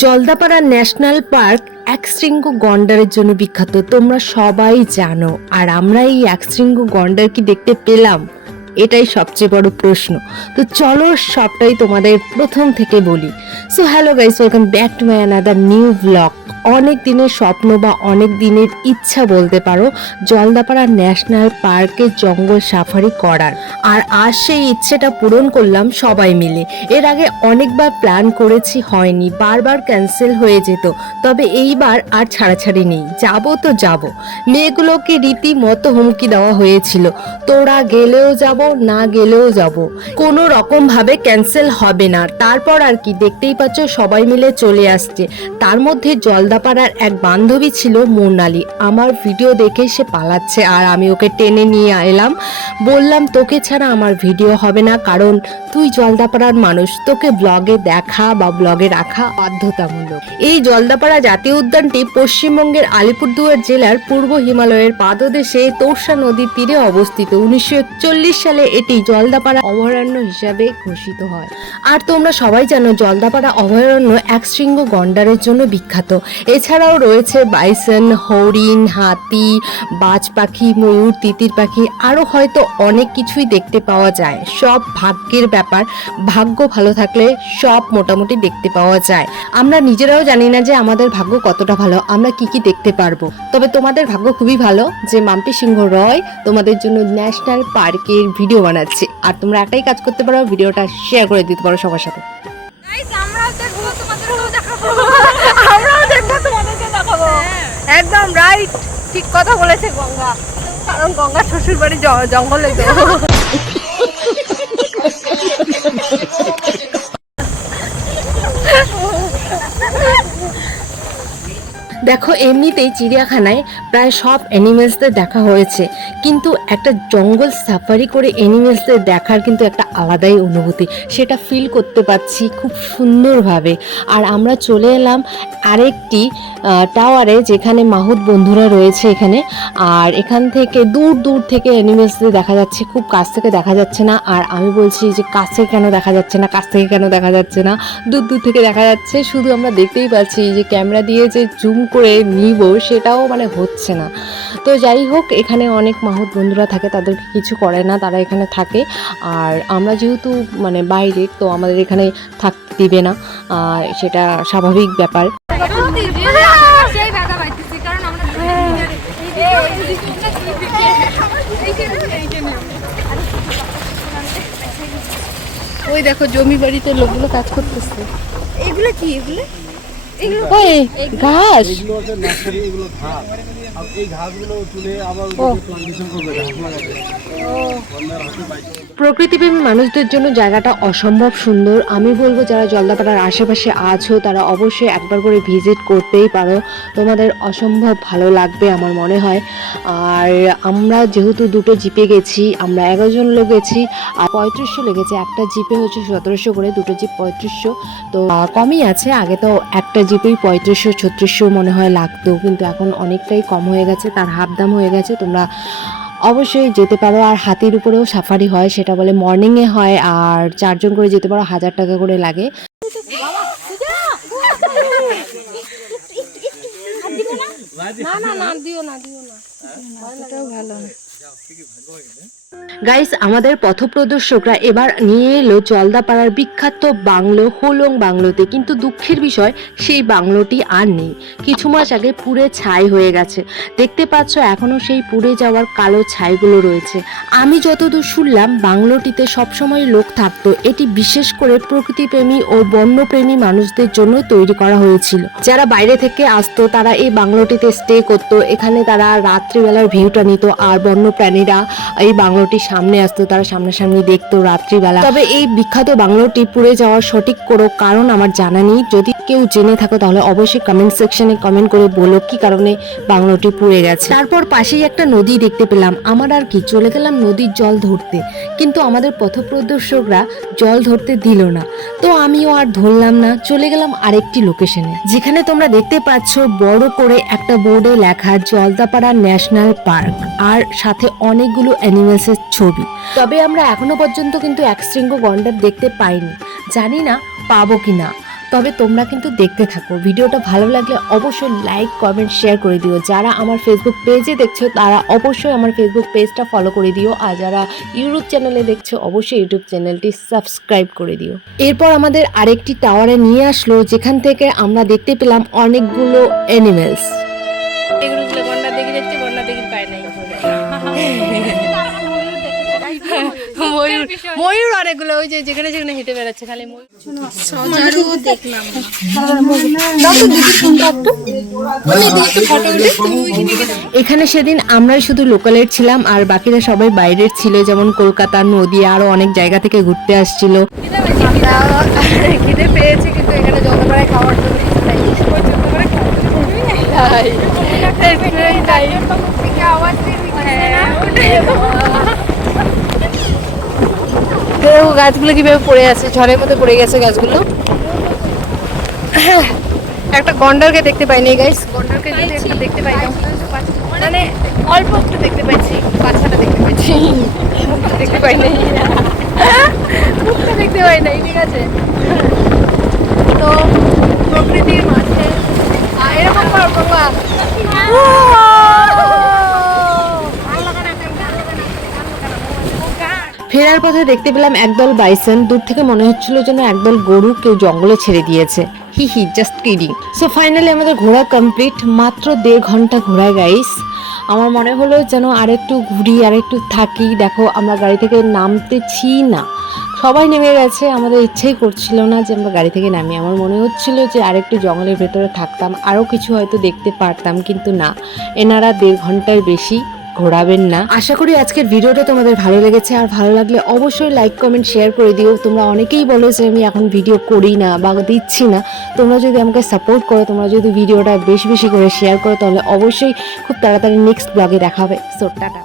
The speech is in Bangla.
জলদাপাড়া ন্যাশনাল পার্ক একশৃঙ্গ গন্ডারের জন্য বিখ্যাত, তোমরা সবাই জানো। আর আমরা এই একশৃঙ্গ গন্ডার কি দেখতে পেলাম, এটাই সবচেয়ে বড় প্রশ্ন। তো চলো সবটাই তোমাদের প্রথম থেকে বলি। So hello guys, welcome back to my another new blog. অনেক দিনের স্বপ্ন বা অনেক দিনের ইচ্ছা বলতে পারো জলদাপাড়া ন্যাশনাল পার্কে জঙ্গল সাফারি করার, আর আজ সেই ইচ্ছেটা পূরণ করলাম সবাই মিলে। এর আগে অনেকবার প্ল্যান করেছি, হয়নি, বারবার ক্যান্সেল হয়ে যেত। তবে এইবার আর ছাড়াছাড়ি নেই, যাব তো যাব। মেয়েগুলোকে রীতিমতো হুমকি দেওয়া হয়েছিল, তোরা গেলেও যাব, না গেলেও যাব, কোনো রকম ভাবে ক্যান্সেল হবে না। তারপর আর কি, দেখতেই পাচ্ছ সবাই মিলে চলে আসছে। তার মধ্যে জলদাপাড়ার এক বান্ধবী ছিল মোনালি, আমার ভিডিও দেখে সে পালাচ্ছে, আর আমি ওকে টেনে নিয়ে এলাম। বললাম তোকে ছাড়া আমার ভিডিও হবে না, কারণ তুই জলদাপাড়ার মানুষ, তোকে ব্লগে দেখা বা ব্লগে রাখা বাধ্যতামূলক। এই জলদাপাড়া জাতীয় উদ্যানটি পশ্চিমবঙ্গের আলিপুরদুয়ার জেলার পূর্ব হিমালয়ের পাদদেশে তোর্ষা নদীর তীরে অবস্থিত। 1941 সালে এটি জলদাপাড়া অভয়ারণ্য হিসাবে ঘোষিত হয়। আর তোমরা সবাই জানো জলদাপাড়া অভয়ারণ্য একশৃঙ্গ গন্ডারের জন্য বিখ্যাত। এছাড়াও রয়েছে বাইসন, হরিণ, হাতি, বাজ পাখি, ময়ূর, তিতির পাখি, আরো হয়তো অনেক কিছুই দেখতে পাওয়া যায়। সব ভাগ্যের ব্যাপার, ভাগ্য ভালো থাকলে সব মোটামুটি দেখতে পাওয়া যায়। আমরা নিজেরাও জানি না যে আমাদের ভাগ্য কতটা ভালো, আমরা কি কি দেখতে পারবো। তবে তোমাদের ভাগ্য খুবই ভালো যে মাম্পি সিংহ রয় তোমাদের জন্য ন্যাশনাল পার্কের ভিডিও বানাচ্ছে। আর তোমরা একটাই কাজ করতে পারো, ভিডিওটা শেয়ার করে দিতে পারো সবার সাথে। একদম রাইট, ঠিক কথা বলেছে গঙ্গা, কারণ গঙ্গা শ্বশুর বাড়ি জঙ্গলে তো। দেখো, এমনিতেই চিড়িয়াখানায় প্রায় সব অ্যানিমেলসদের দেখা হয়েছে, কিন্তু একটা জঙ্গল সাফারি করে অ্যানিমেলসদের দেখার কিন্তু একটা আলাদাই অনুভূতি, সেটা ফিল করতে পারছি খুব সুন্দরভাবে। আর আমরা চলে এলাম আরেকটি টাওয়ারে, যেখানে মাহুত বন্ধুরা রয়েছে এখানে। আর এখান থেকে দূর দূর থেকে অ্যানিমেলসদের দেখা যাচ্ছে, খুব কাছ থেকে দেখা যাচ্ছে না। আর আমি বলছি যে কাছ থেকে কেন দেখা যাচ্ছে না, কাছ থেকে কেন দেখা যাচ্ছে না, দূর দূর থেকে দেখা যাচ্ছে। শুধু আমরা দেখতেই পাচ্ছি যে ক্যামেরা দিয়ে যে জুম করে নিব সেটাও মানে হচ্ছে না। তো যাই হোক, এখানে অনেক মাহুত বন্ধুরা থাকে, তাদেরকে কিছু করে না, তারা এখানে থাকে। আর আমরা যেহেতু মানে বাইরে, তো আমাদের এখানে থাকতে দিবে না, সেটা স্বাভাবিক ব্যাপার। ওই দেখো জমি বাড়িতে লোকগুলো কাজ করতেছে। এগুলো কি? এগুলো ঘাস, প্রকৃতিপ্রেমী মানুষদের জন্য জায়গাটা অসম্ভব সুন্দর। আমি বলবো যারা জলদাপাড়ার আশেপাশে আছো তারা অবশ্যই একবার করে ভিজিট করতেই পারো, তোমাদের অসম্ভব ভালো লাগবে আমার মনে হয়। আর আমরা যেহেতু দুটো জিপে গেছি, আমরা 11 জন লোক গেছি, আর 3500 লেগেছে। একটা জিপে হচ্ছে 1700 করে, দুটো জিপ 3500, তো কমই আছে। আগে তো একটা জিপেই 3500-3600 মনে হয় লাগতো, কিন্তু এখন অনেকটাই কম হয়ে গেছে, তার হাফ দাম হয়ে গেছে। তোমরা অবশ্যই যেতে পারো। আর হাতির উপরেও সাফারি হয়, সেটা বলে মর্নিংয়ে হয়, আর 4 জন করে যেতে পারো, 1000 টাকা করে লাগে। গাইস, আমাদের পথপ্রদর্শকরা এবার নিয়ে এলো জলদাপাড়ার বিখ্যাত বাংলো হোলং বাংলোতে, কিন্তু দুঃখের বিষয় সেই বাংলোটি আর নেই। কিছু মাস আগে পুড়ে ছাই হয়ে গেছে, দেখতে পাচ্ছ এখনো সেই পুড়ে যাওয়ার কালো ছাইগুলো রয়েছে। আমি যতদূর শুনলাম বাংলোটিতে সবসময় লোক থাকতো, এটি বিশেষ করে প্রকৃতিপ্রেমী ও বন্যপ্রেমী মানুষদের জন্য তৈরি করা হয়েছিল। যারা বাইরে থেকে আসতো তারা এই বাংলোটিতে স্টে করতো, এখানে তারা রাত্রিবেলার ভিউটা নিত, আর বন্যপ্রাণীরা এই বাংলোটির সামনে আসতো, তারা সামনাসামনি দেখতো রাত্রিবেলা। তবে এই বিখ্যাত বাংলোটি পুড়ে যাওয়ার সঠিক কোনো কারণ আমার জানা নেই, যদি কেউ জেনে থাকো তাহলে অবশ্যই কমেন্ট সেকশনে কমেন্ট করে বলো কি কারণে বাংলোটি পুড়ে গেছে। তারপর পাশেই একটা নদী দেখতে পেলাম, আমার আর কি, চলে গেলাম নদীর জল ধরতে, কিন্তু আমাদের পথপ্রদর্শকরা জল ধরতে দিল না, তো আমিও আর ধরলাম না, চলে গেলাম আরেকটি লোকেশনে, যেখানে তোমরা দেখতে পাচ্ছ বড় করে একটা বোর্ডে লেখা জলদাপাড়া ন্যাশনাল পার্ক, আর সাথে অনেকগুলো অ্যানিমেলসের ছবি। তবে আমরা এখনো পর্যন্ত কিন্তু একশৃঙ্গ গন্ডার দেখতে পাইনি, জানি না পাবো কিনা। তবে তোমরা কিন্তু দেখতে থাকো। ভিডিওটা ভালো লাগলে অবশ্যই লাইক কমেন্ট শেয়ার করে দিও। যারা আমার ফেসবুক পেজে দেখছো তারা অবশ্যই আমার ফেসবুক পেজটা ফলো করে দিও, আর যারা ইউটিউব চ্যানেলে দেখছো অবশ্যই ইউটিউব চ্যানেলটি সাবস্ক্রাইব করে দিও। এরপর আমাদের আরেকটি টাওয়ারে নিয়ে আসলো, যেখান থেকে আমরা দেখতে পেলাম অনেকগুলো অ্যানিমেলস। এগুলো গন্ডা দেখে যাচ্ছে, গন্ডা দেখে পায় নাই। ময়ূর, ময়ূর অনেকগুলো, ওই যে যেখানে যেখানে হেঁটে বেড়াচ্ছে খালি ময়ূর। দেখলাম এখানে সেদিন আমরাই শুধু লোকালের ছিলাম, আর বাকিরা সবাই বাইরের ছিল, যেমন কলকাতা, নদিয়া, আরো অনেক জায়গা থেকে ঘুরতে আসছিল। খিদে পেয়েছে, কিন্তু এখানে যতবারে খাওয়ার জন্য গাছগুলো কিভাবে পড়ে আছে, ঝড়ের মধ্যে পড়ে গেছে গাছগুলো। একটা গন্ডারকে দেখতে পাইনি গাইস, গন্ডারকে যদি একটা দেখতে পাইতাম, মানে অল্প একটু দেখতে পাইছি, বাচ্চাটা দেখতে পাইছি, দেখতে পাই নাই, মুখটা দেখতে পাই নাই, ঠিক আছে। তো প্রকৃতির মাঝে এরকম বাবা ফেরার পথে দেখতে পেলাম একদল বাইসন। দূর থেকে মনে হচ্ছিল যেন একদল গরু কেউ জঙ্গলে ছেড়ে দিয়েছে। হি হি, জাস্ট কিডিং। সো ফাইনালি আমাদের ঘোরা কমপ্লিট। মাত্র 1.5 ঘন্টা ঘোরায় গাইস। আমার মনে হলো যেন আরেকটু ঘুরি, আরেকটু থাকি। দেখো আমরা গাড়ি থেকে নামতেছি না, সবাই নেমে গেছে। আমাদের ইচ্ছেই করছিল না যে আমরা গাড়ি থেকে নামি। আমার মনে হচ্ছিল যে আরেকটু জঙ্গলের ভেতরে থাকতাম, আরও কিছু হয়তো দেখতে পারতাম, কিন্তু না, এনারা 1.5 ঘন্টার বেশি ঘোরাবেন না। আশা করি আজকের ভিডিওটা তোমাদের ভালো লেগেছে, আর ভালো লাগলে অবশ্যই লাইক কমেন্ট শেয়ার করে দিও। তোমরা অনেকেই বলো যে আমি এখন ভিডিও করি না বা দিচ্ছি না। তোমরা যদি আমাকে সাপোর্ট করো, তোমরা যদি ভিডিওটা বেশি বেশি করে শেয়ার করো, তাহলে অবশ্যই খুব তাড়াতাড়ি নেক্সট ব্লগে দেখা হবে। So tata.